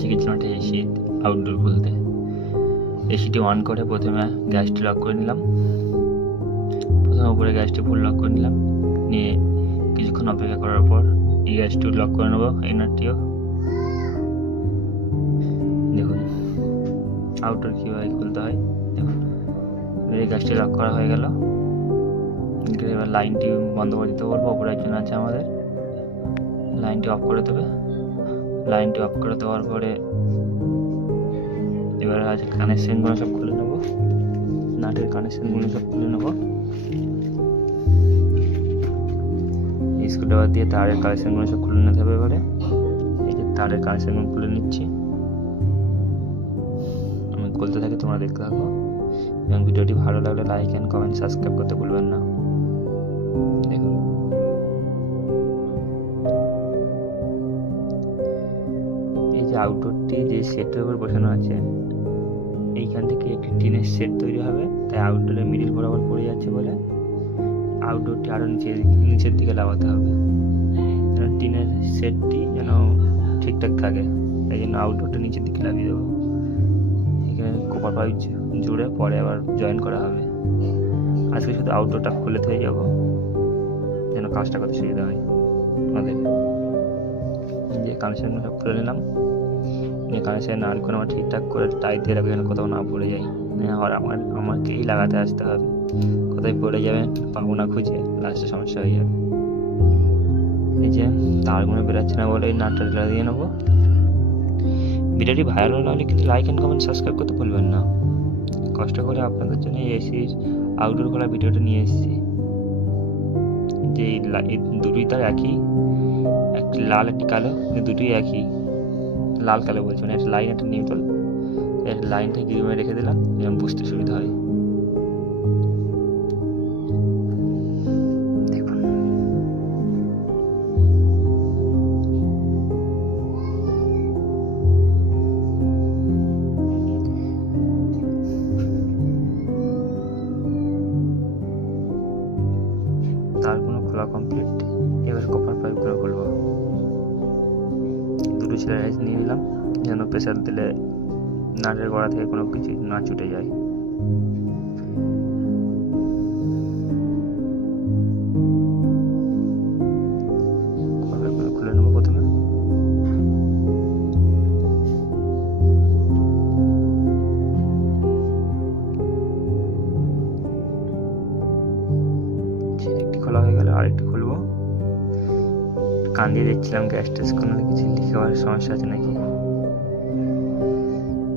শিখেছিলাম একটা AC outdoor খুলতে। এসিটি অন করে প্রথমে গ্যাসটি লক করে নিলাম। প্রথমে উপরে গ্যাসটি ফুল লক করে নিলাম, নিয়ে কিছুক্ষণ অপেক্ষা করার পর এই গ্যাসটিও লক করে নেবো। এই নাটটিও দেখুন আউটডোর কীভাবে খুলতে হয়। দেখুন এই গ্যাসটি লক করা হয়ে গেল। এবার লাইনটি বন্ধ করে দিতে বলবো। ওপরে একজন আছে আমাদের, লাইনটি অফ করে দেবে। লাইনটি অফ করে দেওয়ার পরে এবার আছে কানেকশানগুলো সব খুলে নেবো। নাটের কানেকশানগুলো সব খুলে নেবো। স্ক্রুড্রাইভার দিয়ে তারের কানেকশানগুলো সব খুলে নিতে হবে। এবারে এই যে তারের কানেকশানগুলো খুলে নিচ্ছি। আমি খুলতে থাকি, তোমরা দেখতে থাকো। এবং ভিডিওটি ভালো লাগলে লাইক অ্যান্ড কমেন্ট সাবস্ক্রাইব করতে ভুলবেন না। দেখুন এই যে আউটডোরটি যে সেটের উপর বসানো আছে, এইখান থেকে একটি টিনের সেট তৈরি হবে। তাই আউটডোরের মিডিল বরাবর পড়ে যাচ্ছে বলে আউটডোরটি আরও নিচের দিকে লাগাতে হবে, যেন টিনের সেটটি যেন ঠিকঠাক থাকে। এই জন্য আউটডোরটা নিচের দিকে লাগিয়ে দেবো। এখানে কপার পাইপ জুড়ে পরে আবার জয়েন করা হবে। আজকে শুধু আউটডোরটা খুলে থেকে যাবো, যেন কাজটা করতে সুবিধা হয় আমাদের। যে কানেকশানগুলো সব খুলে নিলাম। এই কানেকশান আর কোনো আমার ঠিকঠাক করে টাইট দিয়ে রাখবে, যেন কোথাও না পড়ে যায়। আর আমাকেই লাগাতে আসতে হবে, কোথায় পড়ে যাবে পাবো না খুঁজে, লাস্টে সমস্যা হয়ে যাবে। এই যে তারগুলো বেরোচ্ছে না বলে এই নাটটা লাগিয়ে নেবো। ভিডিওটি ভাইরাল হলে কিন্তু লাইক অ্যান্ড কমেন্ট সাবস্ক্রাইব করতে ভুলবেন না। কষ্ট করে আপনাদের জন্য এসির আউটডোর খোলা ভিডিওটা নিয়ে এসেছি। যে দুটোই তার একই, একটি লাল একটি কালো, দুটোই একই। লাল কালো বলছি, মানে একটা লাইন একটা নিউট্রাল। একটা লাইনটা গ্রিমে রেখে দিলাম যেমন বুঝতে সুবিধা হয়। দেখুন তারগুলো খোলা কমপ্লিট। এবার কপার পাইপগুলো খুলবো। দুটো সিলাইজ নিয়ে নিলাম, যেন প্রেসার দিলে নাটের গোড়া থেকে কোনো কিছু না ছুটে যায়। খুলে নেবো প্রথমে। একটি খোলা হয়ে গেল, আরেকটি খুলবো। কান দিয়ে দেখছিলাম গ্যাস টেস্ট কোনো কিছু লিখে হওয়ার সমস্যা আছে নাকি।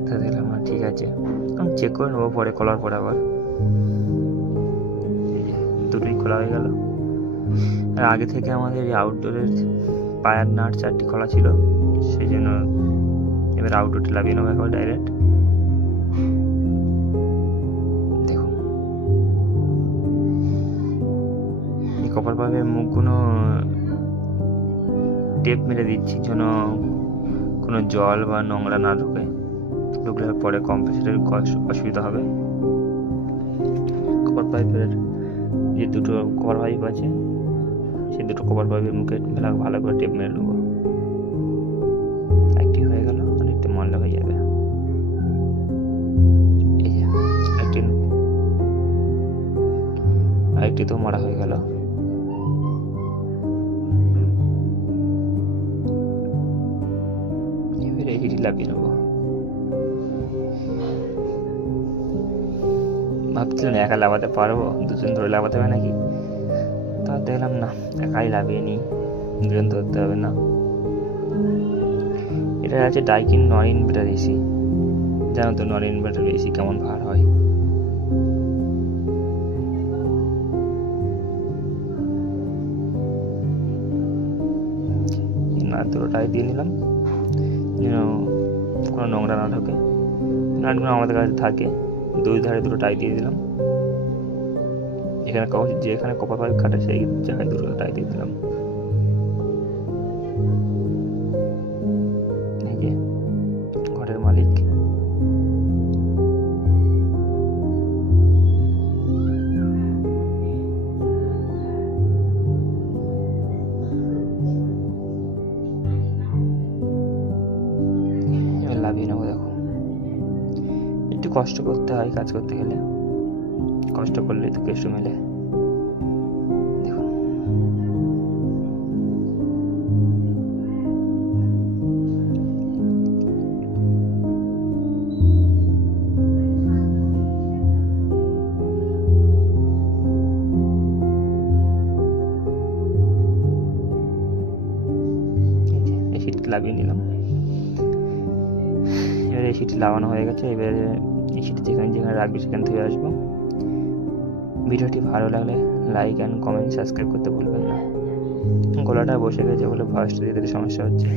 তা দেখলাম ঠিক আছে, আমি চেক করে নেবো পরে খোলার পরে আবার। দুটোই খোলা হয়ে গেল। আর আগে থেকে আমাদের এই আউটডোরের পায়ার নাট 4টি খোলা ছিল, সেই জন্য এবার আউটডোরটা লাগিয়ে নেবো একবার ডাইরেক্ট। দেখুন এই কপার পাইপের মুখগুলো টেপ মেরে দিচ্ছি, যেন কোনো জল বা নোংরা না ঢুকে। ঢুকলে পরে কম্প্রেসারের অসুবিধা হবে। কপার পাইপের যে দুটো কপার পাইপ আছে, সেই দুটো কপার পাইপের মুখে ভালো করে টেপ মেরে নেবো। একটি হয়ে গেল, আরেকটি ময়লা হয়ে যাবে। এই যে আরেকটি তো মারা হয়ে গেল। এবার এটি লাগিয়ে নেবো। ভাবছিলাম একা লাগাতে পারবো, দুজন ধরে লাগাতে হবে নাকি, তা দেখলাম না, একাই লাগিয়ে নিই, দুজন ধরতে হবে না। এটা আছে ডাইকিন নন ইনভার্টার এসি। জানো তো নন ইনভার্টার এসি কেমন ভার হয়। দুটো টাই দিয়ে নিলাম, যেন কোনো নোংরা না ঢোকে। নাটগুলো আমাদের কাছে থাকে, দুই ধারে দুটো টাই দিয়ে দিলাম। যেখানে কপার পাইপ কাটে সেই জায়গায় দুটো টাই দিয়ে দিলাম। ঘরের মালিক লাভিয়ে নেবো। দেখো একটু কষ্ট করতে হয় কাজ করতে গেলে, কষ্ট করলেই তো কেষ্ট মেলে। দেখুন এই সিটটা লাগিয়ে নিলাম। এবারে এই সিটটি লাগানো হয়ে গেছে। এবারে এই সিটটি যেখানে যেখানে রাখবি সেখান থেকে আসবো। ভিডিওটি ভালো লাগলে লাইক অ্যান্ড কমেন্ট সাবস্ক্রাইব করতে ভুলবেন না। গলাটা বসে গেছে বলে ভয়েসটা দিতে সমস্যা হচ্ছে।